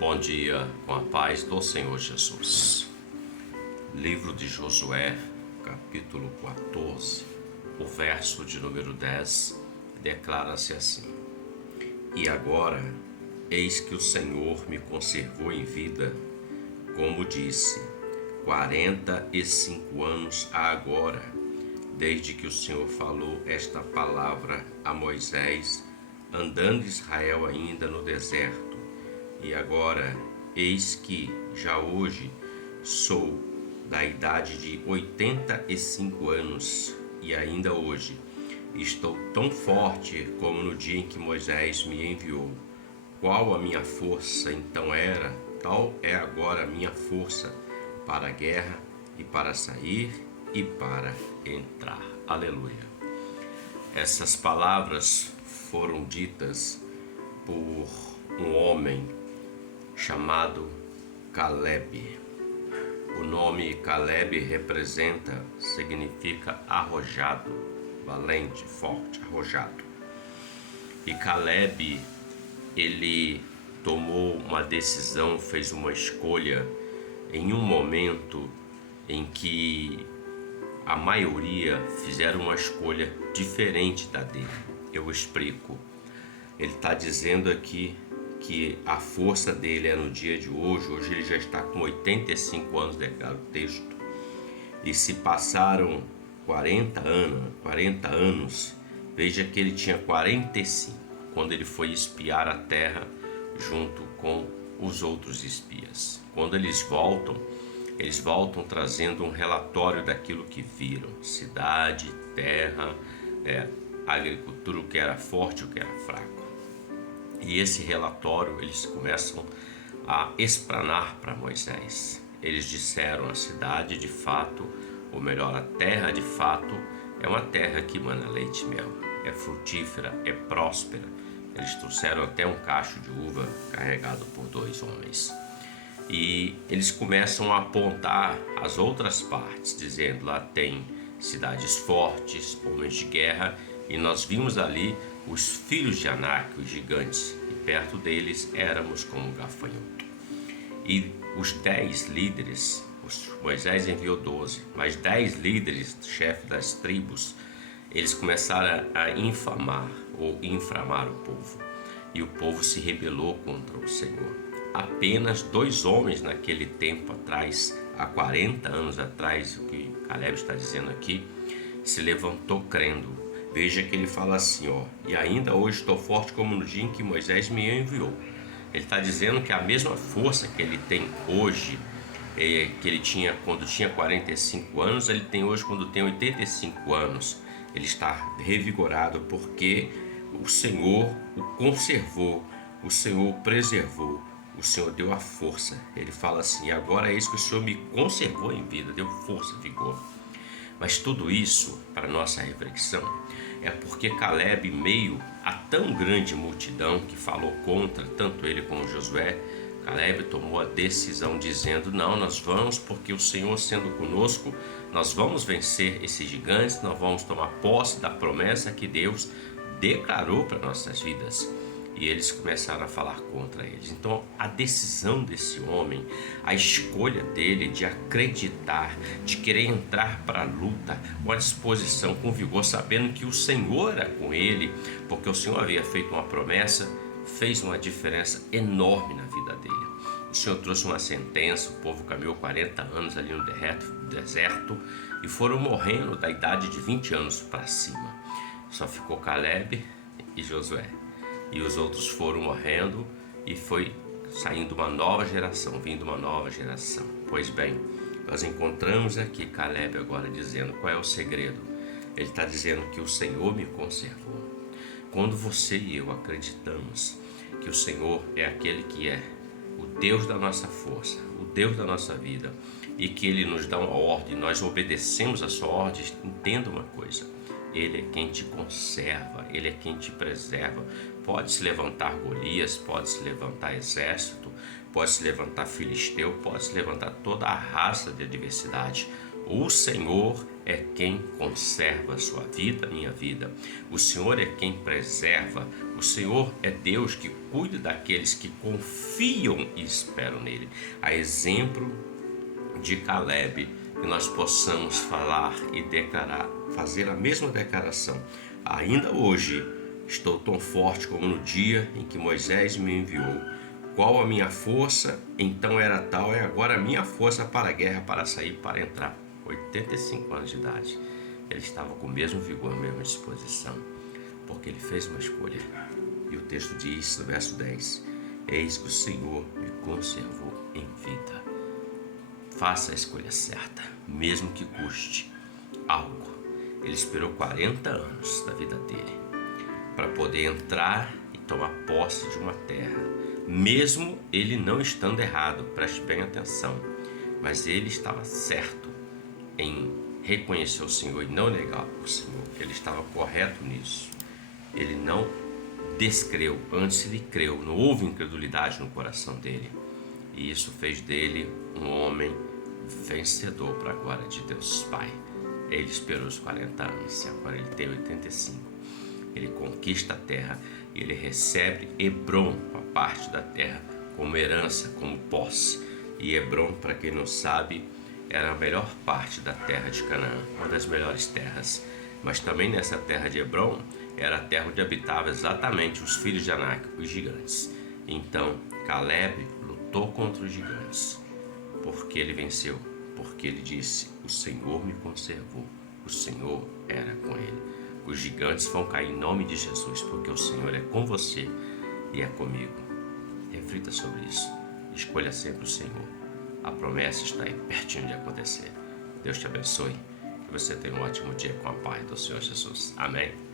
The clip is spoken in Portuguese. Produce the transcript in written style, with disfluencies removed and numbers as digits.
Bom dia, com a paz do Senhor Jesus. Livro de Josué, capítulo 14, o verso de número 10, declara-se assim: E agora, eis que o Senhor me conservou em vida, como disse, 45 anos há agora, desde que o Senhor falou esta palavra a Moisés, andando Israel ainda no deserto. E agora, eis que, já hoje, sou da idade de 85 anos, e ainda hoje estou tão forte como no dia em que Moisés me enviou. Qual a minha força então era, tal é agora a minha força para a guerra e para sair e para entrar. Aleluia. Essas palavras foram ditas por um homem chamado Caleb. O nome Caleb significa arrojado, valente, forte, arrojado. E Caleb, ele tomou uma decisão, fez uma escolha em um momento em que a maioria fizeram uma escolha diferente da dele. Eu explico. Ele está dizendo aqui que a força dele é no dia de hoje. Hoje ele já está com 85 anos, declara o texto. E se passaram 40 anos, veja que ele tinha 45, quando ele foi espiar a terra junto com os outros espias. Quando eles voltam trazendo um relatório daquilo que viram: cidade, terra, agricultura, o que era forte e o que era fraco. E esse relatório eles começam a explanar para Moisés. Eles disseram: a cidade de fato, ou melhor, a terra de fato, é uma terra que mana leite e mel, é frutífera, é próspera. Eles trouxeram até um cacho de uva carregado por 2 homens. E eles começam a apontar as outras partes, dizendo: lá tem cidades fortes, homens de guerra, e nós vimos ali os filhos de Anak, os gigantes, e perto deles éramos como gafanhoto. E os 10 líderes, Moisés enviou 12, mas 10 líderes, chefes das tribos, eles começaram a infamar ou inframar o povo, e o povo se rebelou contra o Senhor. Apenas 2 homens naquele tempo atrás, há 40 anos atrás, o que Caleb está dizendo aqui, se levantou crendo. Veja que ele fala assim, e ainda hoje estou forte como no dia em que Moisés me enviou. Ele está dizendo que a mesma força que ele tem hoje, que ele tinha quando tinha 45 anos, ele tem hoje quando tem 85 anos. Ele está revigorado porque o Senhor o conservou, o Senhor o preservou, o Senhor deu a força. Ele fala assim: agora é isso que o Senhor me conservou em vida, deu força, vigor. Mas tudo isso, para nossa reflexão, é porque Caleb, em meio a tão grande multidão que falou contra, tanto ele como Josué, Caleb tomou a decisão dizendo: não, nós vamos, porque o Senhor sendo conosco, nós vamos vencer esses gigantes, nós vamos tomar posse da promessa que Deus declarou para nossas vidas. E eles começaram a falar contra eles. Então a decisão desse homem, a escolha dele de acreditar, de querer entrar para a luta com a disposição, com vigor, sabendo que o Senhor era com ele, porque o Senhor havia feito uma promessa, fez uma diferença enorme na vida dele. O Senhor trouxe uma sentença, o povo caminhou 40 anos ali no deserto e foram morrendo da idade de 20 anos para cima. Só ficou Caleb e Josué. E os outros foram morrendo e foi saindo uma nova geração, vindo uma nova geração. Pois bem, nós encontramos aqui Caleb agora dizendo qual é o segredo. Ele está dizendo que o Senhor me conservou. Quando você e eu acreditamos que o Senhor é aquele que é o Deus da nossa força, o Deus da nossa vida, e que Ele nos dá uma ordem, nós obedecemos a sua ordem, entenda uma coisa: Ele é quem te conserva, Ele é quem te preserva. Pode se levantar Golias, pode se levantar exército, pode se levantar filisteu, pode se levantar toda a raça de adversidade. O Senhor é quem conserva a sua vida, minha vida. O Senhor é quem preserva. O Senhor é Deus que cuida daqueles que confiam e esperam nele. A exemplo de Caleb, que nós possamos falar e declarar, fazer a mesma declaração. Ainda hoje estou tão forte como no dia em que Moisés me enviou. Qual a minha força? Então era tal, é agora a minha força para a guerra, para sair, para entrar. 85 anos de idade. Ele estava com o mesmo vigor, a mesma disposição, porque ele fez uma escolha. E o texto diz, no verso 10, eis que o Senhor me conservou em vida. Faça a escolha certa, mesmo que custe algo. Ele esperou 40 anos da vida dele para poder entrar e tomar posse de uma terra, mesmo ele não estando errado, preste bem atenção, mas ele estava certo em reconhecer o Senhor e não negar o Senhor. Ele estava correto nisso. Ele não descreu, antes ele creu. Não houve incredulidade no coração dele. E isso fez dele um homem vencedor para a glória de Deus Pai. Ele esperou os 40 anos e agora ele tem 85. Ele conquista a terra e ele recebe Hebron, a parte da terra, como herança, como posse. E Hebron, para quem não sabe, era a melhor parte da terra de Canaã, uma das melhores terras. Mas também nessa terra de Hebron era a terra onde habitavam exatamente os filhos de Anak, os gigantes. Então Caleb lutou contra os gigantes, porque ele venceu, porque ele disse, o Senhor me conservou, o Senhor era com ele. Os gigantes vão cair em nome de Jesus, porque o Senhor é com você e é comigo. Reflita sobre isso, escolha sempre o Senhor. A promessa está aí pertinho de acontecer. Deus te abençoe, que você tenha um ótimo dia com a paz do Senhor Jesus. Amém.